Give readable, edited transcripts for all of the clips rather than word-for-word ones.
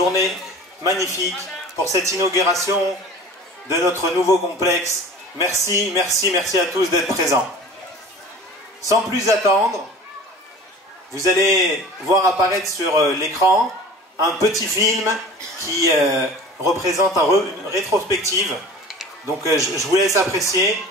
journée magnifique, pour cette inauguration de notre nouveau complexe. Merci, merci, merci à tous d'être présents. Sans plus attendre, vous allez voir apparaître sur l'écran un petit film qui représente une rétrospective. Donc je vous laisse apprécier.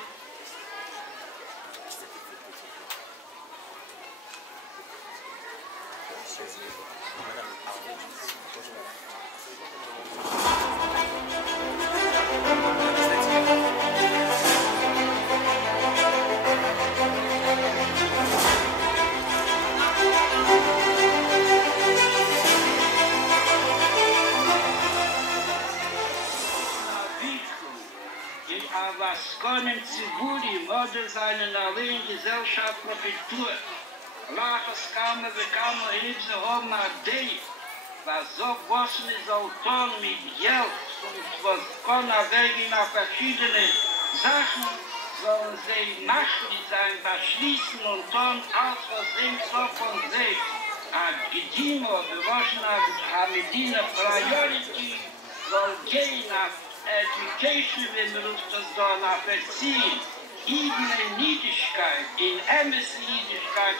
Education, wenn wir uns das da nachvollziehen, Idene Niedigkeit, in Emmes Niedigkeit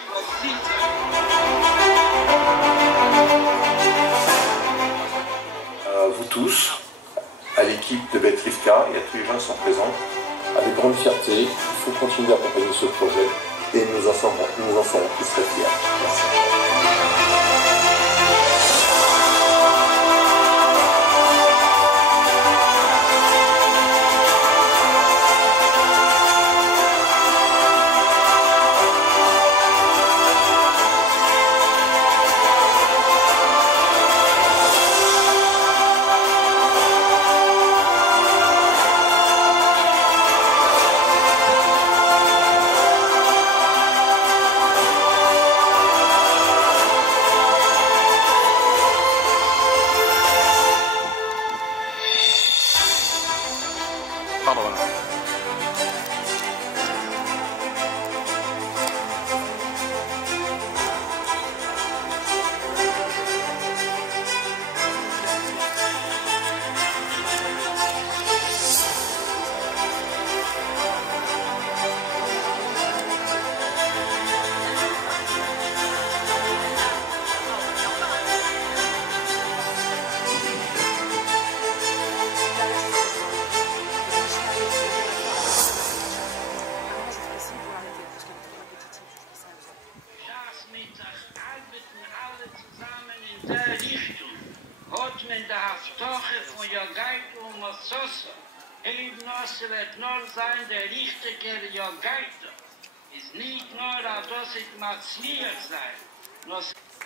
vous tous, à l'équipe de Betrivka et à tous les gens qui sont présents, avec grande fierté, il faut continuer à accompagner ce projet et nous en serons tous très fiers. Merci.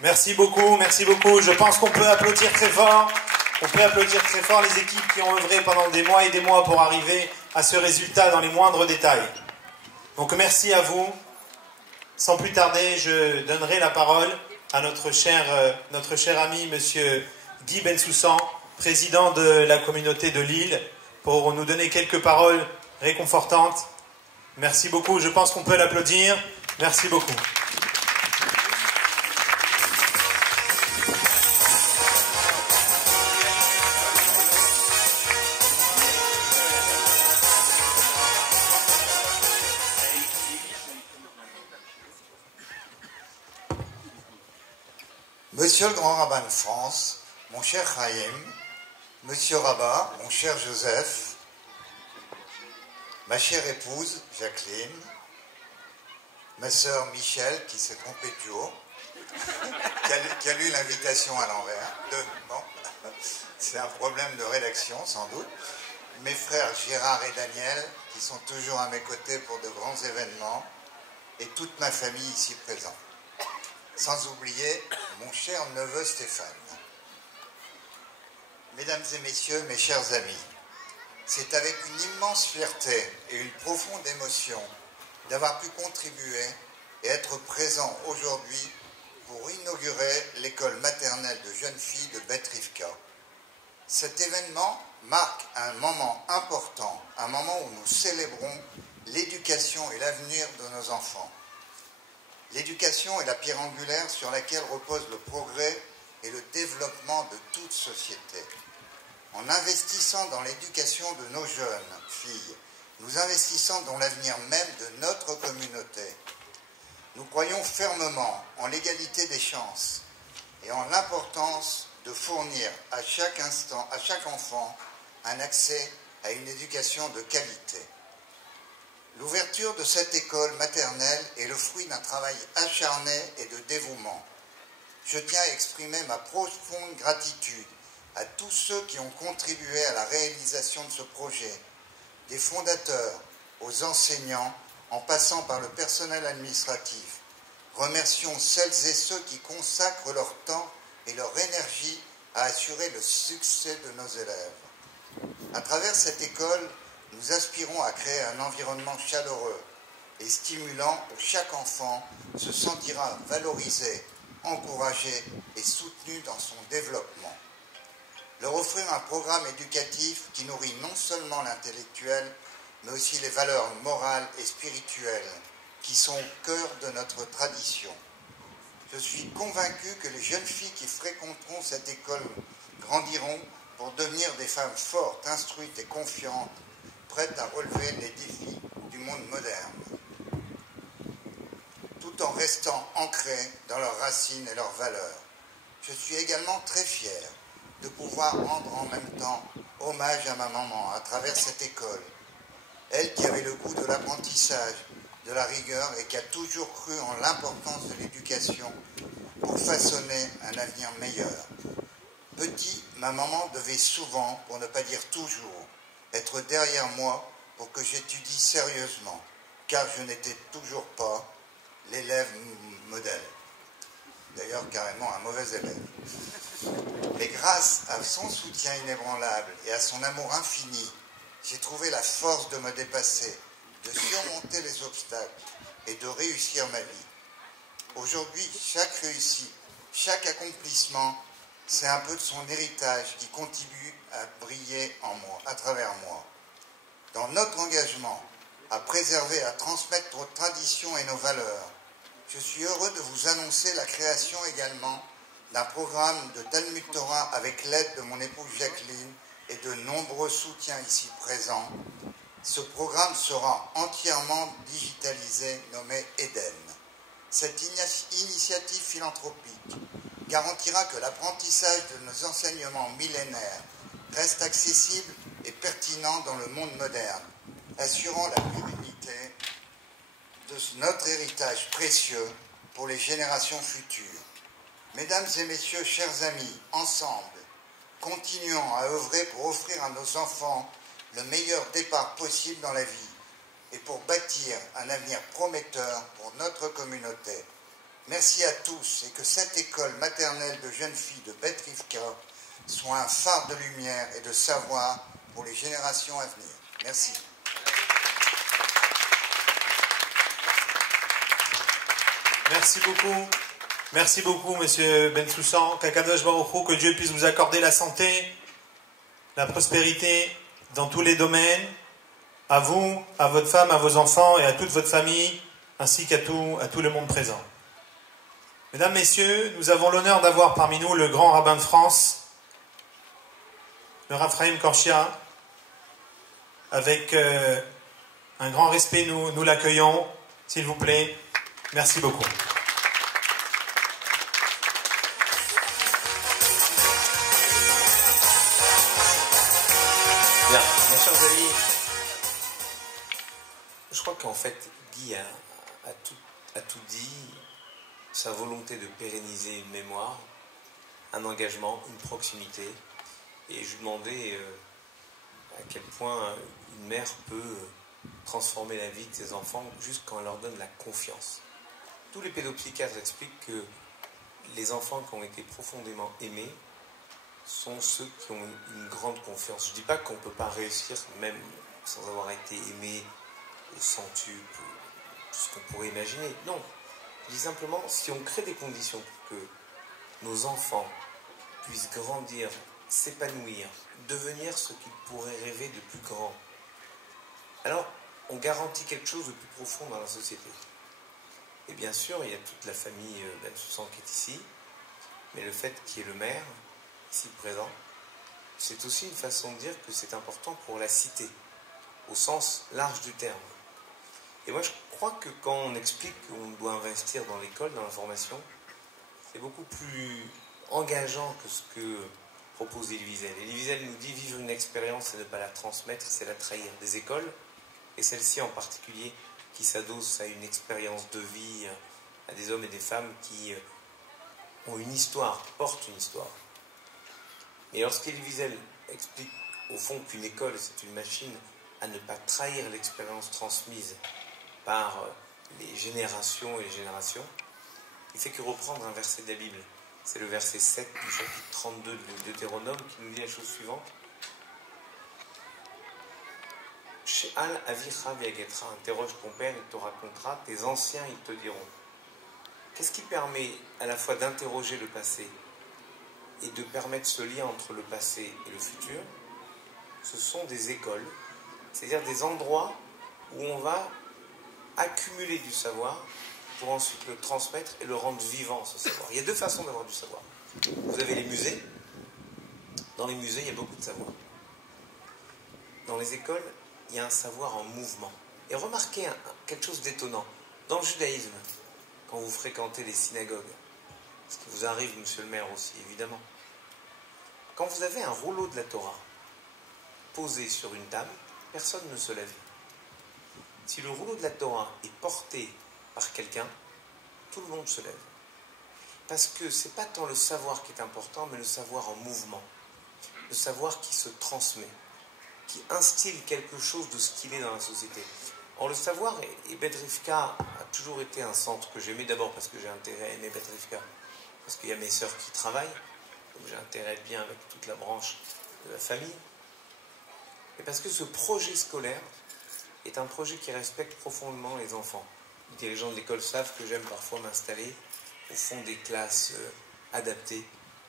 Merci beaucoup, merci beaucoup. Je pense qu'on peut applaudir très fort. On peut applaudir très fort les équipes qui ont œuvré pendant des mois et des mois pour arriver à ce résultat dans les moindres détails. Donc merci à vous. Sans plus tarder, je donnerai la parole à notre cher ami, monsieur Guy Bensoussan, président de la communauté de Lille, pour nous donner quelques paroles réconfortantes. Merci beaucoup, je pense qu'on peut l'applaudir. Merci beaucoup. Monsieur le grand rabbin de France, mon cher Chaim, Monsieur Rabat, mon cher Joseph, ma chère épouse Jacqueline, ma sœur Michel qui s'est trompée de duo, qui a lu l'invitation à l'envers. Bon, c'est un problème de rédaction sans doute. Mes frères Gérard et Daniel qui sont toujours à mes côtés pour de grands événements et toute ma famille ici présente. Sans oublier mon cher neveu Stéphane. Mesdames et messieurs, mes chers amis, c'est avec une immense fierté et une profonde émotion d'avoir pu contribuer et être présent aujourd'hui pour inaugurer l'école maternelle de jeunes filles de Betrivka. Cet événement marque un moment important, un moment où nous célébrons l'éducation et l'avenir de nos enfants. L'éducation est la pierre angulaire sur laquelle repose le progrès et le développement de toute société. En investissant dans l'éducation de nos jeunes filles, nous investissons dans l'avenir même de notre communauté. Nous croyons fermement en l'égalité des chances et en l'importance de fournir à chaque instant, à chaque enfant, un accès à une éducation de qualité. L'ouverture de cette école maternelle est le fruit d'un travail acharné et de dévouement. Je tiens à exprimer ma profonde gratitude à tous ceux qui ont contribué à la réalisation de ce projet, des fondateurs aux enseignants, en passant par le personnel administratif. Remercions celles et ceux qui consacrent leur temps et leur énergie à assurer le succès de nos élèves. À travers cette école, nous aspirons à créer un environnement chaleureux et stimulant où chaque enfant se sentira valorisé, encouragé et soutenu dans son développement. Leur offrir un programme éducatif qui nourrit non seulement l'intellectuel, mais aussi les valeurs morales et spirituelles qui sont au cœur de notre tradition. Je suis convaincu que les jeunes filles qui fréquenteront cette école grandiront pour devenir des femmes fortes, instruites et confiantes, prêtes à relever les défis du monde moderne, tout en restant ancrées dans leurs racines et leurs valeurs. Je suis également très fier de pouvoir rendre en même temps hommage à ma maman à travers cette école. Elle qui avait le goût de l'apprentissage, de la rigueur et qui a toujours cru en l'importance de l'éducation pour façonner un avenir meilleur. Petit, ma maman devait souvent, pour ne pas dire toujours, être derrière moi pour que j'étudie sérieusement, car je n'étais toujours pas l'élève modèle. D'ailleurs, carrément un mauvais élève. Mais grâce à son soutien inébranlable et à son amour infini, j'ai trouvé la force de me dépasser, de surmonter les obstacles et de réussir ma vie. Aujourd'hui, chaque réussite, chaque accomplissement, c'est un peu de son héritage qui continue à briller en moi, à travers moi. Dans notre engagement à préserver, à transmettre nos traditions et nos valeurs, je suis heureux de vous annoncer la création également d'un programme de Talmud Torah avec l'aide de mon épouse Jacqueline et de nombreux soutiens ici présents. Ce programme sera entièrement digitalisé, nommé Eden. Cette initiative philanthropique garantira que l'apprentissage de nos enseignements millénaires reste accessible et pertinent dans le monde moderne, assurant la pérennité de notre héritage précieux pour les générations futures. Mesdames et messieurs, chers amis, ensemble, continuons à œuvrer pour offrir à nos enfants le meilleur départ possible dans la vie et pour bâtir un avenir prometteur pour notre communauté. Merci à tous et que cette école maternelle de jeunes filles de Beth Rivka soit un phare de lumière et de savoir pour les générations à venir. Merci. Merci beaucoup. Merci beaucoup, Monsieur Bensoussan. Qu'Akadosh Baruch Hu, que Dieu puisse vous accorder la santé, la prospérité dans tous les domaines, à vous, à votre femme, à vos enfants et à toute votre famille, ainsi qu'à tout le monde présent. Mesdames, Messieurs, nous avons l'honneur d'avoir parmi nous le grand rabbin de France, le Rav Chaim Korshia. Avec un grand respect, nous l'accueillons, s'il vous plaît. Merci beaucoup. Bien, mes chers amis, je crois qu'en fait, Guy a tout dit, sa volonté de pérenniser une mémoire, un engagement, une proximité, et je lui demandais à quel point une mère peut transformer la vie de ses enfants juste quand elle leur donne la confiance. Tous les pédopsychiatres expliquent que les enfants qui ont été profondément aimés sont ceux qui ont une grande confiance. Je ne dis pas qu'on ne peut pas réussir même sans avoir été aimé au centuple, tout ce qu'on pourrait imaginer. Non, je dis simplement, si on crée des conditions pour que nos enfants puissent grandir, s'épanouir, devenir ce qu'ils pourraient rêver de plus grand, alors on garantit quelque chose de plus profond dans la société. Et bien sûr, il y a toute la famille Bensoussan qui est ici, mais le fait qu'il y ait le maire, ici présent, c'est aussi une façon de dire que c'est important pour la cité, au sens large du terme. Et moi je crois que quand on explique qu'on doit investir dans l'école, dans la formation, c'est beaucoup plus engageant que ce que propose Elie Wiesel. Elie Wiesel nous dit vivre une expérience et ne pas la transmettre, c'est la trahir. Des écoles, et celle-ci en particulier, qui s'adosse à une expérience de vie, à des hommes et des femmes qui ont une histoire, portent une histoire. Et lorsqu'Elie Wiesel explique au fond qu'une école, c'est une machine à ne pas trahir l'expérience transmise par les générations et les générations, il fait que reprendre un verset de la Bible. C'est le verset 7 du chapitre 32 de Deutéronome qui nous dit la chose suivante. She'al avicha v'yagetra, interroge ton père, il te racontera, tes anciens, ils te diront. Qu'est-ce qui permet à la fois d'interroger le passé et de permettre ce lien entre le passé et le futur? Ce sont des écoles, c'est-à-dire des endroits où on va accumuler du savoir pour ensuite le transmettre et le rendre vivant, ce savoir. Il y a deux façons d'avoir du savoir. Vous avez les musées. Dans les musées, il y a beaucoup de savoir. Dans les écoles, il y a un savoir en mouvement. Et remarquez quelque chose d'étonnant. Dans le judaïsme, quand vous fréquentez les synagogues, ce qui vous arrive, monsieur le maire aussi, évidemment, quand vous avez un rouleau de la Torah posé sur une table, personne ne se lève. Si le rouleau de la Torah est porté par quelqu'un, tout le monde se lève. Parce que ce n'est pas tant le savoir qui est important, mais le savoir en mouvement. Le savoir qui se transmet, qui instille quelque chose de ce qu'il est dans la société. Or, le savoir, et Bet Rivka a toujours été un centre que j'aimais d'abord parce que j'ai intérêt à aimer Bet Rivka, parce qu'il y a mes sœurs qui travaillent, donc j'ai intérêt à être bien avec toute la branche de la famille, et parce que ce projet scolaire est un projet qui respecte profondément les enfants. Les dirigeants de l'école savent que j'aime parfois m'installer au fond des classes adaptées,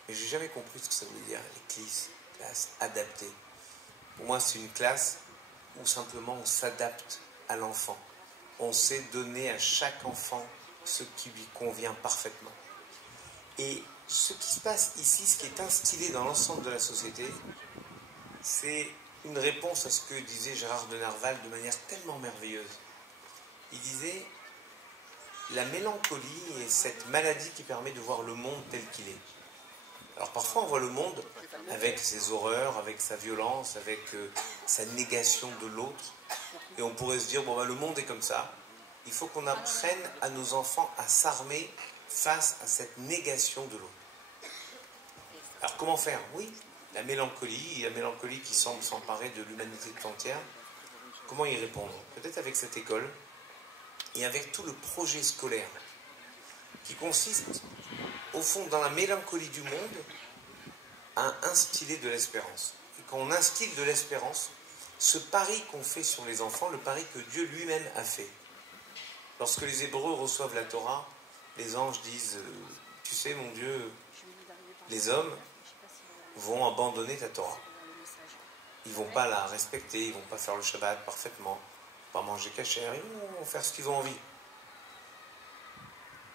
mais j'ai jamais compris ce que ça voulait dire, les classes adaptées. Pour moi, c'est une classe où simplement on s'adapte à l'enfant. On sait donner à chaque enfant ce qui lui convient parfaitement. Et ce qui se passe ici, ce qui est instillé dans l'ensemble de la société, c'est une réponse à ce que disait Gérard de Nerval de manière tellement merveilleuse. Il disait « La mélancolie est cette maladie qui permet de voir le monde tel qu'il est. » Alors parfois on voit le monde avec ses horreurs, avec sa violence, avec sa négation de l'autre, et on pourrait se dire, bon ben le monde est comme ça, il faut qu'on apprenne à nos enfants à s'armer face à cette négation de l'autre. Alors comment faire? Oui, la mélancolie qui semble s'emparer de l'humanité tout entière, comment y répondre? Peut-être avec cette école, et avec tout le projet scolaire, qui consiste, au fond, dans la mélancolie du monde, à instiller de l'espérance. Et quand on instille de l'espérance, ce pari qu'on fait sur les enfants, le pari que Dieu lui-même a fait. Lorsque les Hébreux reçoivent la Torah, les anges disent « Tu sais, mon Dieu, les hommes vont abandonner ta Torah. Ils ne vont pas la respecter, ils ne vont pas faire le Shabbat parfaitement, pas manger kasher, ils vont faire ce qu'ils ont envie. »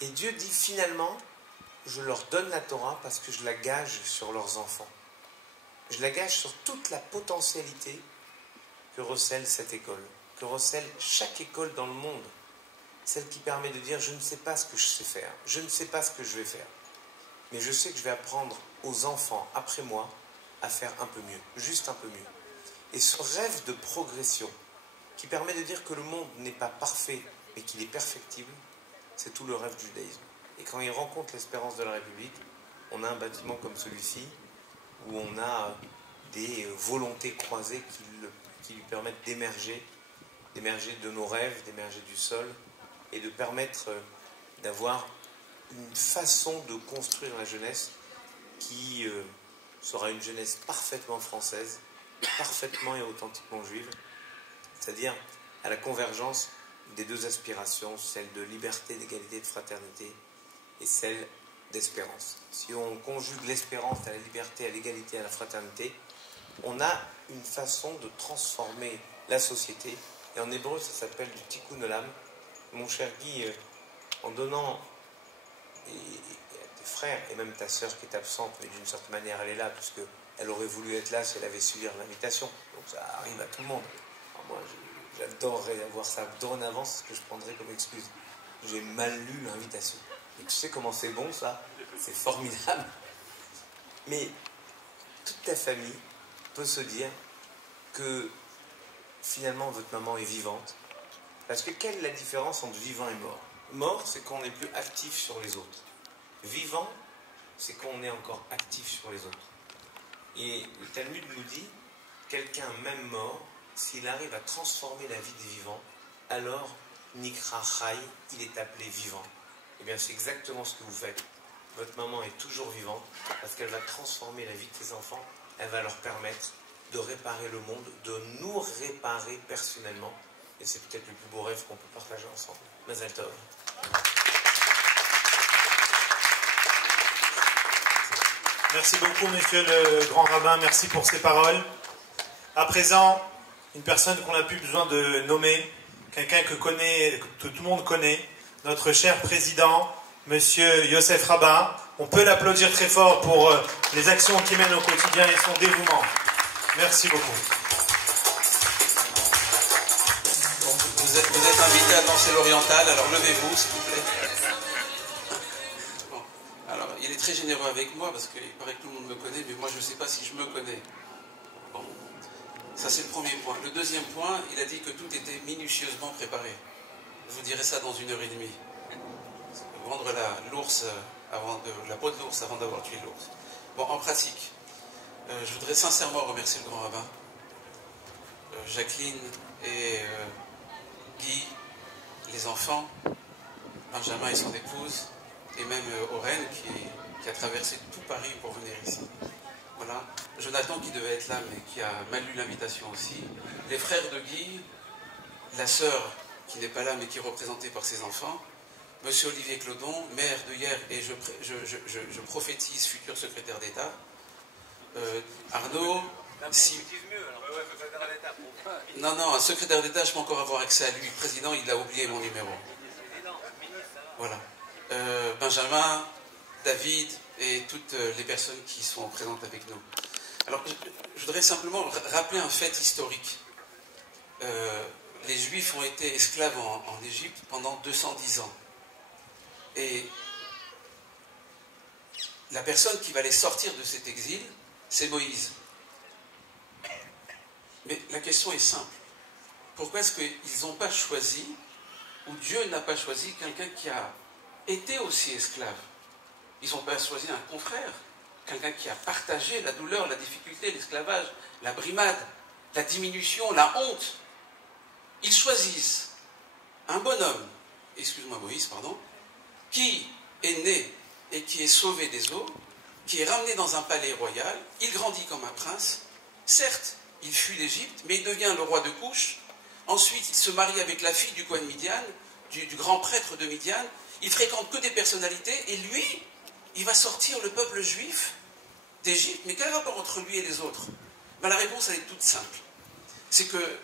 Et Dieu dit finalement, je leur donne la Torah parce que je la gage sur leurs enfants. Je la gage sur toute la potentialité que recèle cette école, que recèle chaque école dans le monde. Celle qui permet de dire, je ne sais pas ce que je sais faire, je ne sais pas ce que je vais faire, mais je sais que je vais apprendre aux enfants, après moi, à faire un peu mieux, juste un peu mieux. Et ce rêve de progression, qui permet de dire que le monde n'est pas parfait, mais qu'il est perfectible, c'est tout le rêve du judaïsme. Et quand il rencontre l'espérance de la République, on a un bâtiment comme celui-ci, où on a des volontés croisées qui lui permettent d'émerger de nos rêves, d'émerger du sol, et de permettre d'avoir une façon de construire la jeunesse qui sera une jeunesse parfaitement française, parfaitement et authentiquement juive, c'est-à-dire à la convergence des deux aspirations, celle de liberté, d'égalité, de fraternité, et celle d'espérance. Si on conjugue l'espérance à la liberté, à l'égalité, à la fraternité, on a une façon de transformer la société, et en hébreu ça s'appelle du tikkun olam. Mon cher Guy, en donnant frères, et même ta sœur qui est absente, mais d'une certaine manière elle est là, puisqu'elle aurait voulu être là si elle avait su lire l'invitation. Donc ça arrive à tout le monde. Alors moi, j'adorerais avoir ça dorénavant, c'est ce que je prendrais comme excuse. J'ai mal lu l'invitation. Et tu sais comment c'est bon ça? C'est formidable. Mais toute ta famille peut se dire que finalement votre maman est vivante. Parce que quelle est la différence entre vivant et mort? Mort, c'est qu'on n'est plus actif sur les autres. Vivant, c'est qu'on est encore actif sur les autres. Et le Talmud nous dit, quelqu'un même mort, s'il arrive à transformer la vie des vivants, alors Nikra Chai, il est appelé vivant. Et bien c'est exactement ce que vous faites. Votre maman est toujours vivante parce qu'elle va transformer la vie de ses enfants. Elle va leur permettre de réparer le monde, de nous réparer personnellement. Et c'est peut-être le plus beau rêve qu'on peut partager ensemble. Mazal Tov. Merci beaucoup, monsieur le grand rabbin. Merci pour ces paroles. À présent, une personne qu'on n'a plus besoin de nommer, quelqu'un que tout le monde connaît, notre cher président, monsieur Yosef Rabin. On peut l'applaudir très fort pour les actions qu'il mène au quotidien et son dévouement. Merci beaucoup. Vous êtes invité à danser l'oriental, alors levez-vous s'il vous plaît. Bon. Alors, il est très généreux avec moi parce qu'il paraît que tout le monde me connaît, mais moi je ne sais pas si je me connais. Bon. Ça c'est le premier point. Le deuxième point, il a dit que tout était minutieusement préparé. Je vous dirai ça dans 1h30. Vendre la peau de l'ours avant d'avoir tué l'ours. Bon, en pratique, je voudrais sincèrement remercier le grand rabbin, Jacqueline et Guy, les enfants, Benjamin et son épouse, et même Oren qui a traversé tout Paris pour venir ici. Voilà. Jonathan qui devait être là mais qui a mal lu l'invitation aussi. Les frères de Guy, la sœur qui n'est pas là mais qui est représentée par ses enfants, monsieur Olivier Clodon, maire de hier et je prophétise futur secrétaire d'État, Arnaud, Non, un secrétaire d'État, je peux encore avoir accès à lui. Le président, il a oublié mon numéro. Voilà. Benjamin, David et toutes les personnes qui sont présentes avec nous. Alors, je voudrais simplement rappeler un fait historique. Les Juifs ont été esclaves en Égypte pendant 210 ans. Et la personne qui va les sortir de cet exil, c'est Moïse. Mais la question est simple. Pourquoi est-ce qu'ils n'ont pas choisi, ou Dieu n'a pas choisi quelqu'un qui a été aussi esclave? Ils n'ont pas choisi un confrère, quelqu'un qui a partagé la douleur, la difficulté, l'esclavage, la brimade, la diminution, la honte. Ils choisissent un bonhomme, excuse-moi Moïse, pardon, qui est né et qui est sauvé des eaux, qui est ramené dans un palais royal, il grandit comme un prince, certes, il fuit l'Égypte, mais il devient le roi de Couche. Ensuite, il se marie avec la fille du Kohen Midian, du grand prêtre de Midian. Il fréquente que des personnalités, et lui, il va sortir le peuple juif d'Égypte. Mais quel rapport entre lui et les autres? Ben, la réponse, elle est toute simple. C'est que,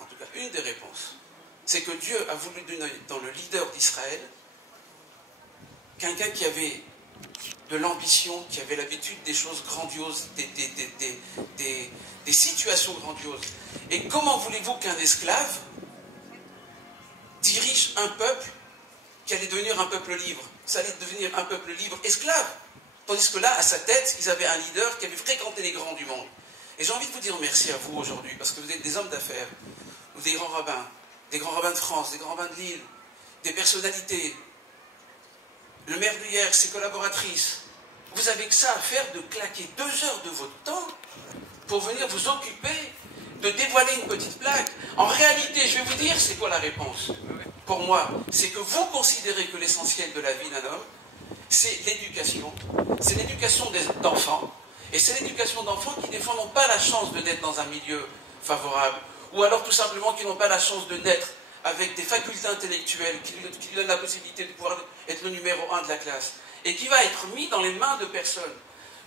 en tout cas, une des réponses, c'est que Dieu a voulu donner dans le leader d'Israël quelqu'un qui avait de l'ambition, qui avait l'habitude des choses grandioses, des situations grandioses. Et comment voulez-vous qu'un esclave dirige un peuple qui allait devenir un peuple libre? Ça allait devenir un peuple libre esclave. Tandis que là, à sa tête, ils avaient un leader qui avait fréquenté les grands du monde. Et j'ai envie de vous dire merci à vous aujourd'hui, parce que vous êtes des hommes d'affaires, ou des grands rabbins de France, des grands rabbins de Lille, des personnalités. Le maire d'hier, ses collaboratrices. Vous avez que ça à faire de claquer 2 heures de votre temps pour venir vous occuper de dévoiler une petite plaque. En réalité, je vais vous dire, c'est quoi la réponse? Pour moi, c'est que vous considérez que l'essentiel de la vie d'un homme, c'est l'éducation. C'est l'éducation d'enfants. Et c'est l'éducation d'enfants qui, des fois, n'ont pas la chance de naître dans un milieu favorable. Ou alors, tout simplement, qui n'ont pas la chance de naître avec des facultés intellectuelles qui lui donnent la possibilité de pouvoir être le numéro 1 de la classe. Et qui va être mis dans les mains de personnes,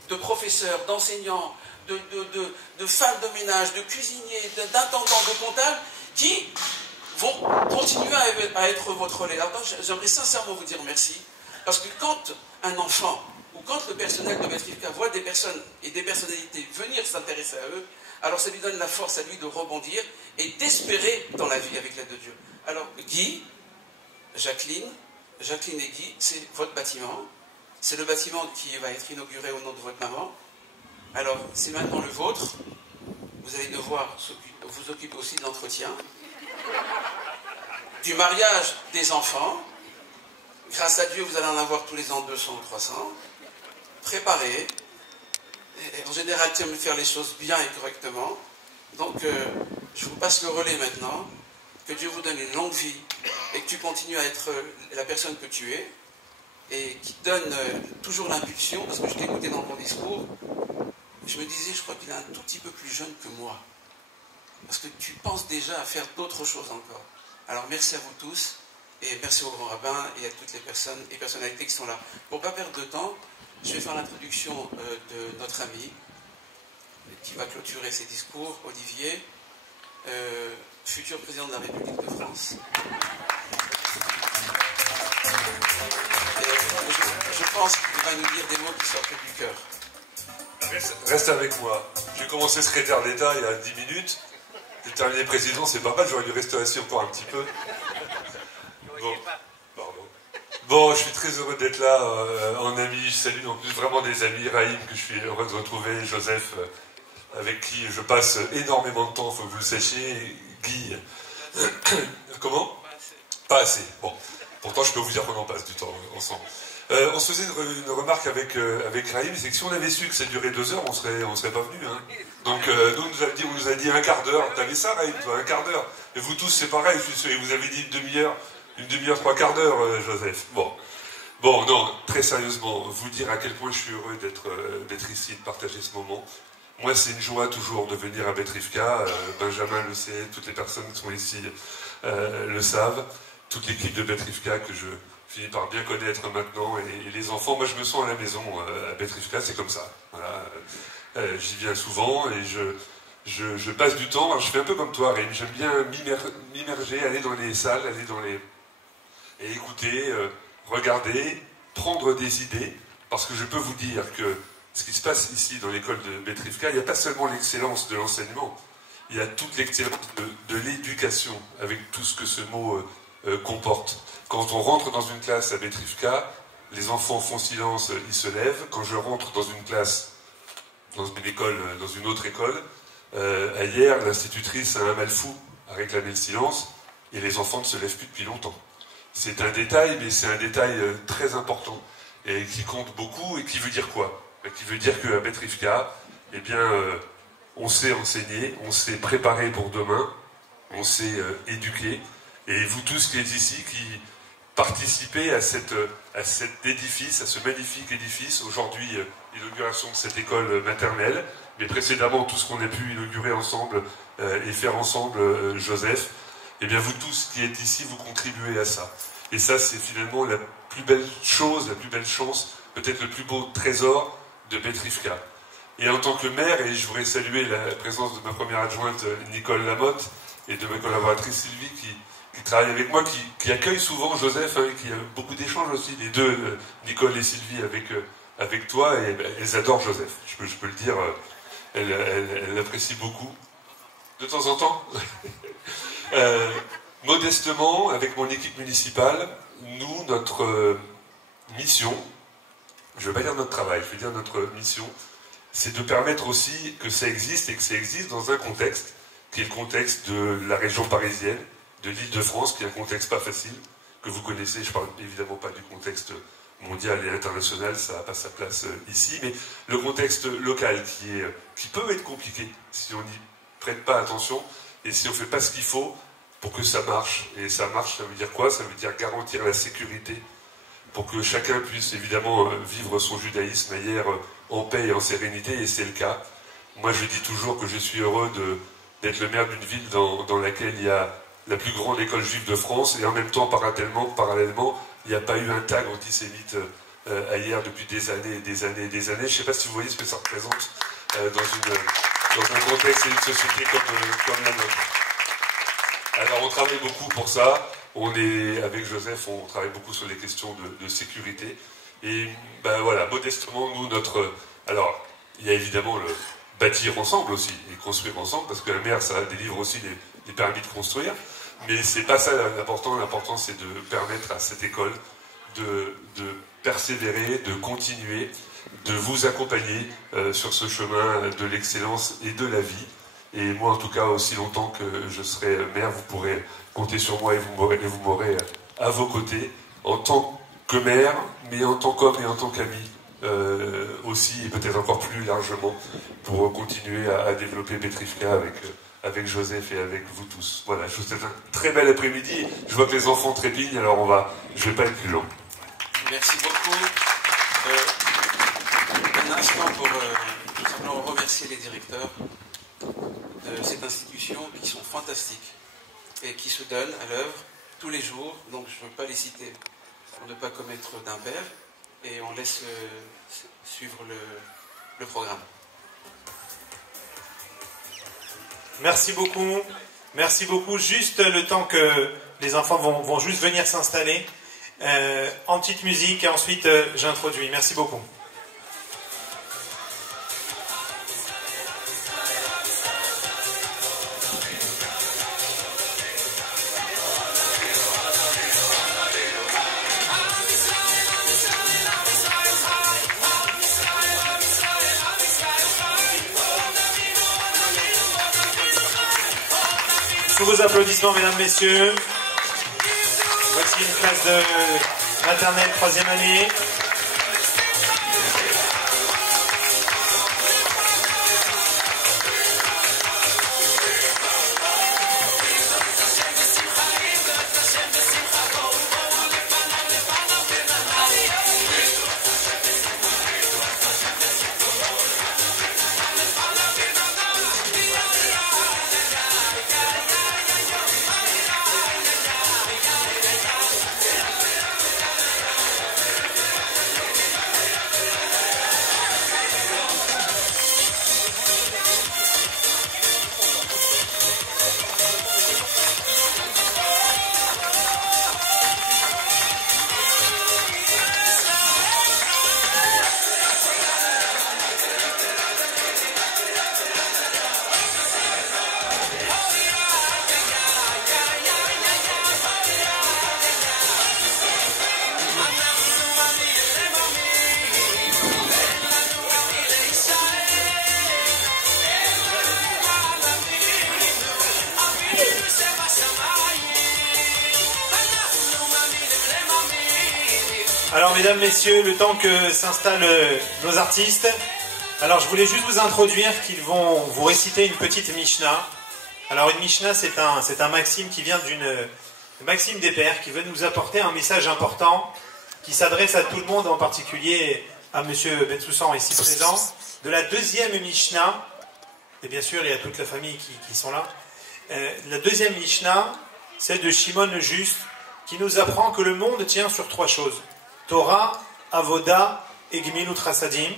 de professeurs, d'enseignants, de femmes de ménage, de cuisiniers, d'intendants, de comptables, qui vont continuer à être votre relais. Alors, j'aimerais sincèrement vous dire merci. Parce que quand un enfant, ou quand le personnel de Betrivka voit des personnes et des personnalités venir s'intéresser à eux, alors ça lui donne la force à lui de rebondir et d'espérer dans la vie avec l'aide de Dieu. Alors Guy, Jacqueline et Guy, c'est votre bâtiment. C'est le bâtiment qui va être inauguré au nom de votre maman. Alors c'est maintenant le vôtre. Vous allez devoir vous occuper aussi de l'entretien, du mariage des enfants. Grâce à Dieu, vous allez en avoir tous les ans 200 ou 300. Préparez. Et en général, tu aimes faire les choses bien et correctement. Donc, je vous passe le relais maintenant. Que Dieu vous donne une longue vie et que tu continues à être la personne que tu es et qui te donne toujours l'impulsion, parce que je t'ai écouté dans ton discours, je me disais, je crois qu'il est un tout petit peu plus jeune que moi. Parce que tu penses déjà à faire d'autres choses encore. Alors, merci à vous tous. Et merci au grand rabbin et à toutes les personnes et personnalités qui sont là. Pour ne pas perdre de temps, je vais faire l'introduction de notre ami qui va clôturer ses discours, Olivier, futur président de la République de France. Et je pense qu'il va nous dire des mots qui sortent du cœur. Reste avec moi. J'ai commencé secrétaire d'État il y a 10 minutes. J'ai terminé président, c'est pas mal, j'aurais dû rester assis encore un petit peu. Bon, pardon. Bon, je suis très heureux d'être là en ami. Je salue en plus vraiment des amis. Raïm, que je suis heureux de retrouver. Joseph, avec qui je passe énormément de temps, il faut que vous le sachiez. Guy. Comment ? Pas assez. Bon, pourtant je peux vous dire qu'on en passe du temps ensemble. On se faisait une remarque avec Raïm, c'est que si on avait su que ça durait 2 heures, on serait pas venu. Hein. Donc on nous a dit un quart d'heure. T'avais ça, Raïm, toi, un quart d'heure. Et vous tous, c'est pareil. Vous avez dit une demi-heure. Une demi-heure, 3/4 d'heure, Joseph. Bon, non, très sérieusement, vous dire à quel point je suis heureux d'être ici, de partager ce moment. Moi, c'est une joie toujours de venir à Betrivka. Benjamin le sait, toutes les personnes qui sont ici le savent. Toute l'équipe de Betrivka que je finis par bien connaître maintenant. Et les enfants, moi, je me sens à la maison à Betrivka, c'est comme ça. Voilà. J'y viens souvent et je passe du temps. Alors, je fais un peu comme toi, Rémi. J'aime bien m'immerger, aller dans les salles, et écouter, regarder, prendre des idées, parce que je peux vous dire que ce qui se passe ici dans l'école de Betrivka, il n'y a pas seulement l'excellence de l'enseignement, il y a toute l'excellence de l'éducation, avec tout ce que ce mot comporte. Quand on rentre dans une classe à Betrivka, les enfants font silence, ils se lèvent. Quand je rentre dans une classe, dans une autre école, hier, l'institutrice a un mal fou à réclamer le silence, et les enfants ne se lèvent plus depuis longtemps. C'est un détail, mais c'est un détail très important, et qui compte beaucoup, et qui veut dire quoi ? Qui veut dire qu'à Betrivka, eh bien, on s'est enseigné, on s'est préparé pour demain, on s'est éduqué, et vous tous qui êtes ici, qui participez à cet édifice, à ce magnifique édifice, aujourd'hui, l'inauguration de cette école maternelle, mais précédemment, tout ce qu'on a pu inaugurer ensemble et faire ensemble, Joseph, eh bien vous tous qui êtes ici, vous contribuez à ça. Et ça, c'est finalement la plus belle chose, la plus belle chance, peut-être le plus beau trésor de Betrivka. Et en tant que maire, et je voudrais saluer la présence de ma première adjointe, Nicole Lamotte, et de ma collaboratrice Sylvie, qui travaille avec moi, qui accueille souvent Joseph, hein, qui a beaucoup d'échanges aussi, les deux, Nicole et Sylvie, avec toi, et elles adorent Joseph. Je peux le dire, elles l'apprécient beaucoup. De temps en temps. Modestement, avec mon équipe municipale, nous, notre mission, je ne veux pas dire notre travail, je veux dire notre mission, c'est de permettre aussi que ça existe, et que ça existe dans un contexte, qui est le contexte de la région parisienne, de l'Île-de-France, qui est un contexte pas facile, que vous connaissez. Je ne parle évidemment pas du contexte mondial et international, ça n'a pas sa place ici, mais le contexte local qui peut être compliqué si on n'y prête pas attention et si on ne fait pas ce qu'il faut pour que ça marche. Et ça marche, ça veut dire quoi? Ça veut dire garantir la sécurité pour que chacun puisse évidemment vivre son judaïsme ailleurs en paix et en sérénité, et c'est le cas. Moi, je dis toujours que je suis heureux d'être le maire d'une ville dans laquelle il y a la plus grande école juive de France, et en même temps, parallèlement, il n'y a pas eu un tag antisémite ailleurs depuis des années et des années et des années. Je ne sais pas si vous voyez ce que ça représente dans un contexte et une société comme la nôtre. Alors on travaille beaucoup pour ça, Avec Joseph, on travaille beaucoup sur les questions de sécurité. Et ben voilà, modestement, nous, alors, il y a évidemment le bâtir ensemble aussi, et construire ensemble, parce que la maire, ça délivre aussi les permis de construire. Mais c'est pas ça l'important. L'important, c'est de permettre à cette école de persévérer, de continuer, de vous accompagner sur ce chemin de l'excellence et de la vie. Et moi, en tout cas, aussi longtemps que je serai maire, vous pourrez compter sur moi et vous m'aurez à vos côtés, en tant que maire, mais en tant qu'homme et en tant qu'ami aussi, et peut-être encore plus largement, pour continuer à développer Betrifka avec Joseph et avec vous tous. Voilà, je vous souhaite un très bel après-midi. Je vois que les enfants trépignent, alors je vais pas être plus long. Merci beaucoup. Un instant pour tout simplement remercier les directeurs de cette institution qui sont fantastiques et qui se donnent à l'œuvre tous les jours. Donc je ne veux pas les citer pour ne pas commettre d'impair, et on laisse suivre le programme. Merci beaucoup. Merci beaucoup. Juste le temps que les enfants vont juste venir s'installer. En petite musique, et ensuite j'introduis. Merci beaucoup. Sous vos applaudissements, mesdames, messieurs. Voici une classe de maternelle 3e année. Alors, mesdames, messieurs, le temps que s'installent nos artistes, alors je voulais juste vous introduire qu'ils vont vous réciter une petite Mishnah. Alors, une Mishnah, c'est un maxime qui vient d'une maxime des pères, qui veut nous apporter un message important, qui s'adresse à tout le monde, en particulier à monsieur Bensoussan ici présent, de la deuxième Mishnah, et bien sûr, il y a toute la famille qui sont là. La deuxième Mishnah, celle de Shimon le Juste, qui nous apprend que le monde tient sur 3 choses. Torah, Avoda et Gmilut Chasadim.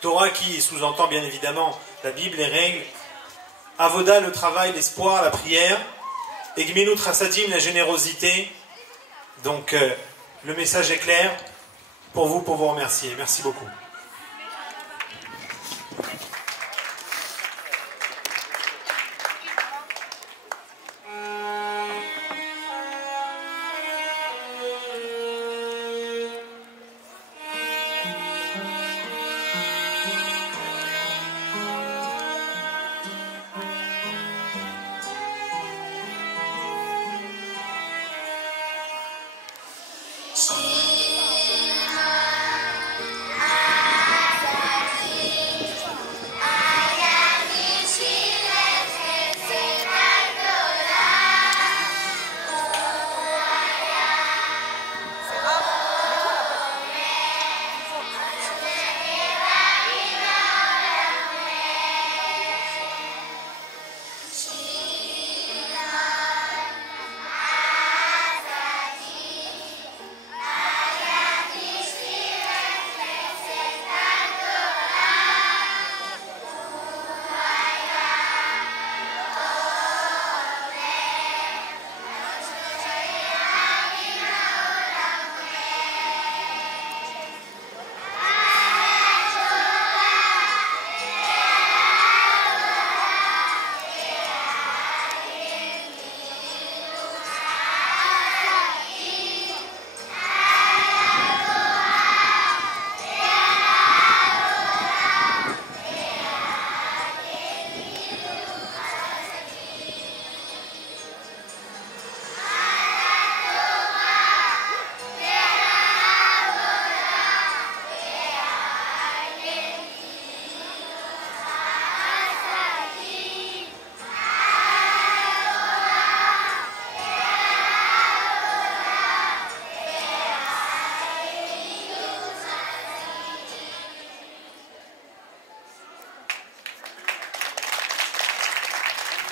Torah qui sous-entend bien évidemment la Bible, les règles. Avoda, le travail, l'espoir, la prière. Et Gmilut Chasadim, la générosité. Donc le message est clair pour vous remercier. Merci beaucoup.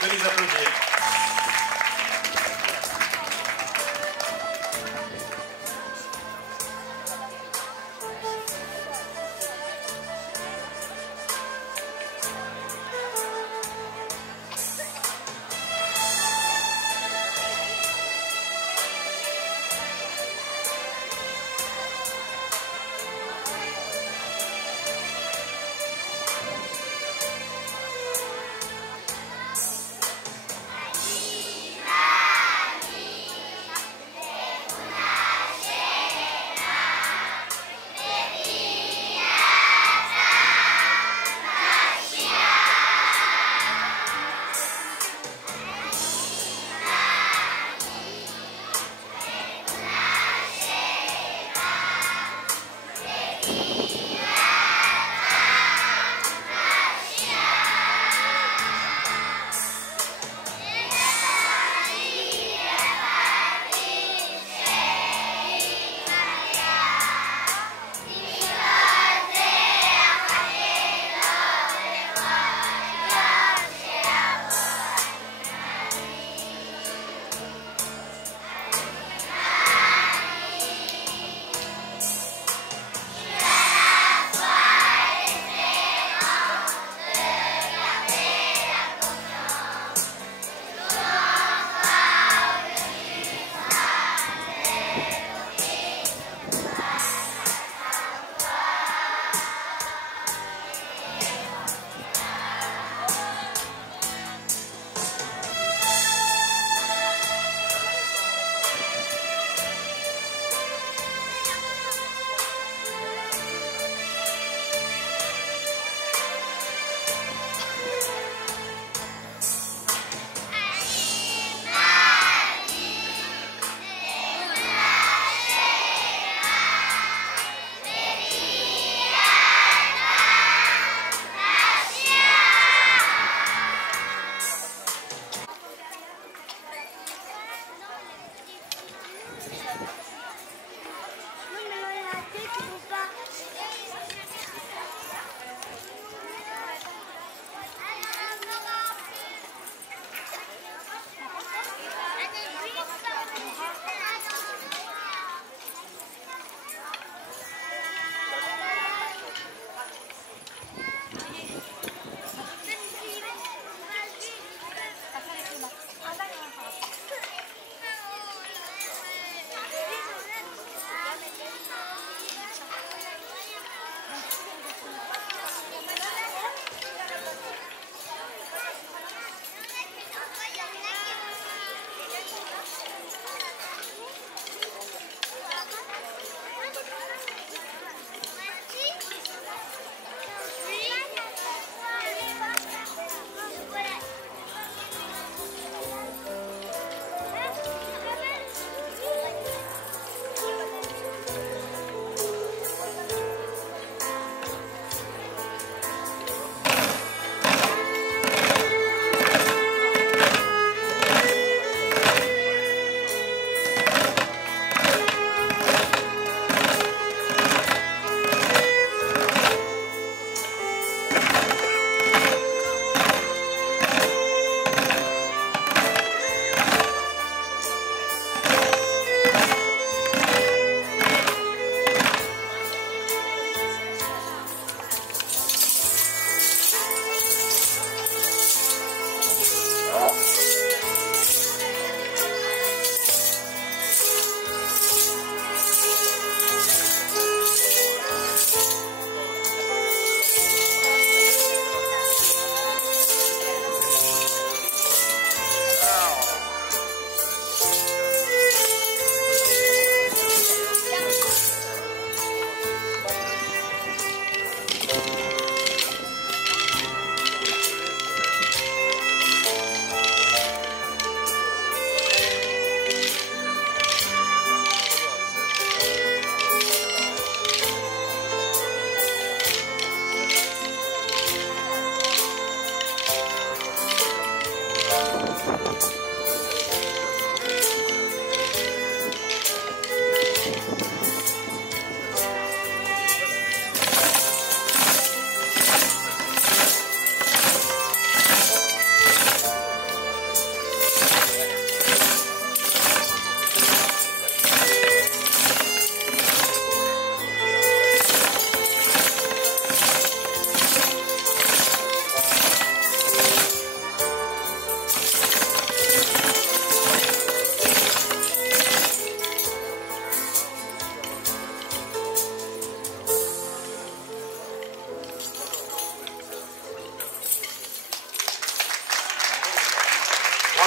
de les applaudir.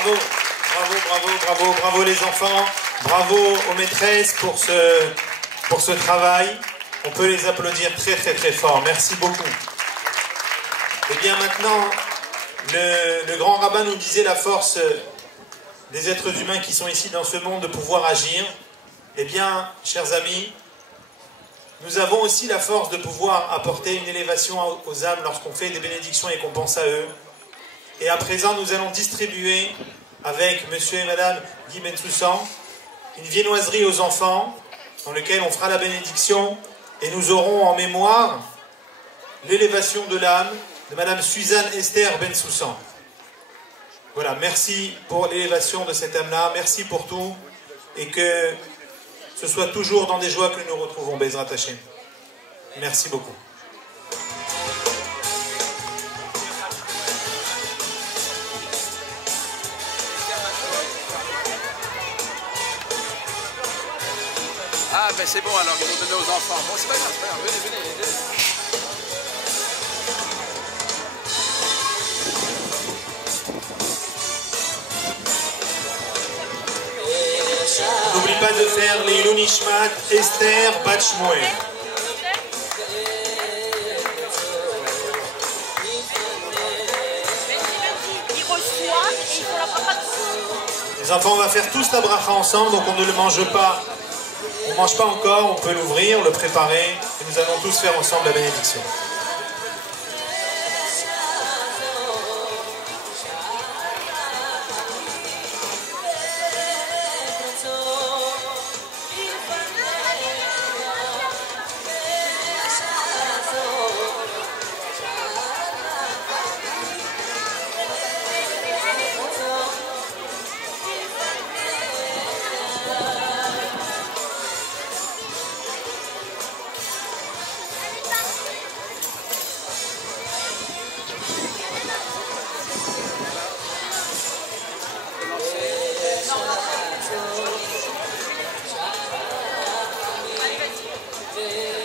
Bravo, bravo, bravo, bravo, bravo les enfants. Bravo aux maîtresses pour ce travail. On peut les applaudir très très très fort. Merci beaucoup. Et bien maintenant, le grand rabbin nous disait la force des êtres humains qui sont ici dans ce monde de pouvoir agir. Eh bien, chers amis, nous avons aussi la force de pouvoir apporter une élévation aux âmes lorsqu'on fait des bénédictions et qu'on pense à eux. Et à présent, nous allons distribuer avec monsieur et madame Guy Bensoussan une viennoiserie aux enfants dans lequel on fera la bénédiction et nous aurons en mémoire l'élévation de l'âme de madame Suzanne Esther Bensoussan. Voilà, merci pour l'élévation de cette âme-là, merci pour tout et que ce soit toujours dans des joies que nous nous retrouvons, Bezrat Hashem. Merci beaucoup. Ah ben c'est bon alors, ils vont donner aux enfants. Bon c'est pas grave, venez, venez, venez. N'oublie pas de faire les Lunishmat Esther Bat Shmuel. Les enfants, on va faire tous la bracha ensemble, donc on ne le mange pas. On ne mange pas encore, on peut l'ouvrir, le préparer, et nous allons tous faire ensemble la bénédiction.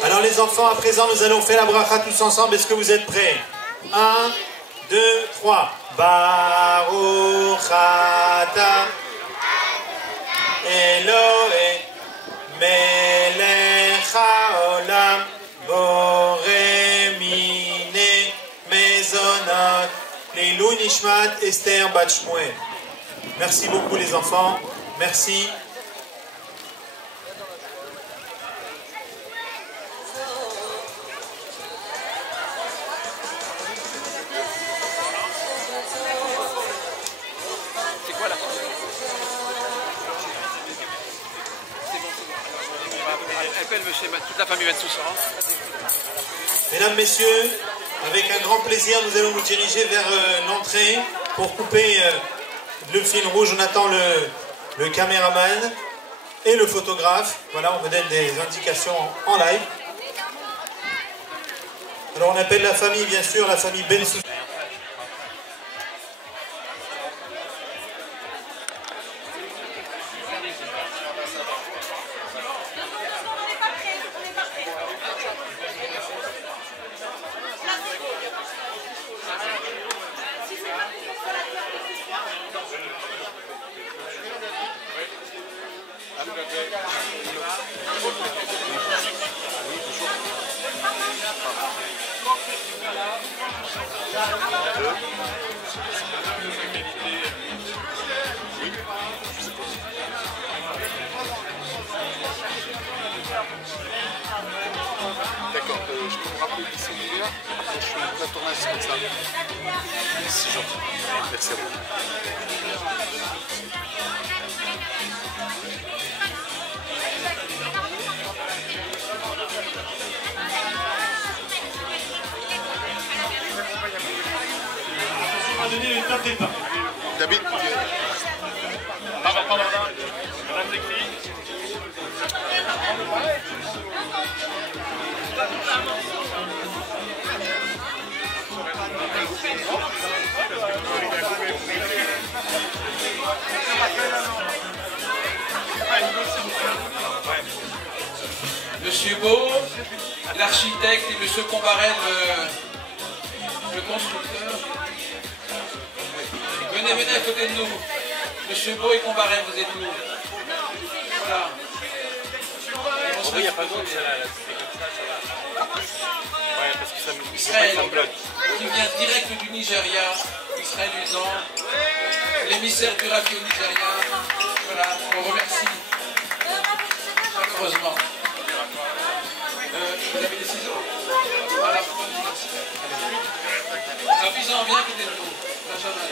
Alors les enfants, à présent, nous allons faire la bracha tous ensemble. Est-ce que vous êtes prêts? 1, 2, 3. Baruch ata Elohe melech haolam borei minei mezonot Leilui Nishmat Esther Bat Shmuel. Merci beaucoup les enfants. Merci. Toute la famille va être sous ça. Mesdames, Messieurs, avec un grand plaisir, nous allons nous diriger vers l'entrée pour couper le fil rouge. On attend le caméraman et le photographe. Voilà, on me donne des indications en live. Alors on appelle la famille, bien sûr, la famille Bensoussan. D'accord, je peux me rappeler qui c'est déjà. Je fais une tournage comme ça. C'est gentil. Merci à vous. On va donner le top départ. David, Pardon, madame l'écrit. Monsieur Beau, l'architecte, et Monsieur Combarel, le constructeur. Venez à côté de nous. Monsieur Beau et Combarel, vous êtes où? Voilà. Il n'y a pas besoin de ça là, c'est comme ça va. Ouais, parce que ça me Israël, bloque. qui vient direct du Nigeria, Israël Usan, l'émissaire du radio nigérien. Voilà, on remercie. Heureusement. Vous avez des ciseaux? Voilà, Ravisant bien que des nous. Benjamin.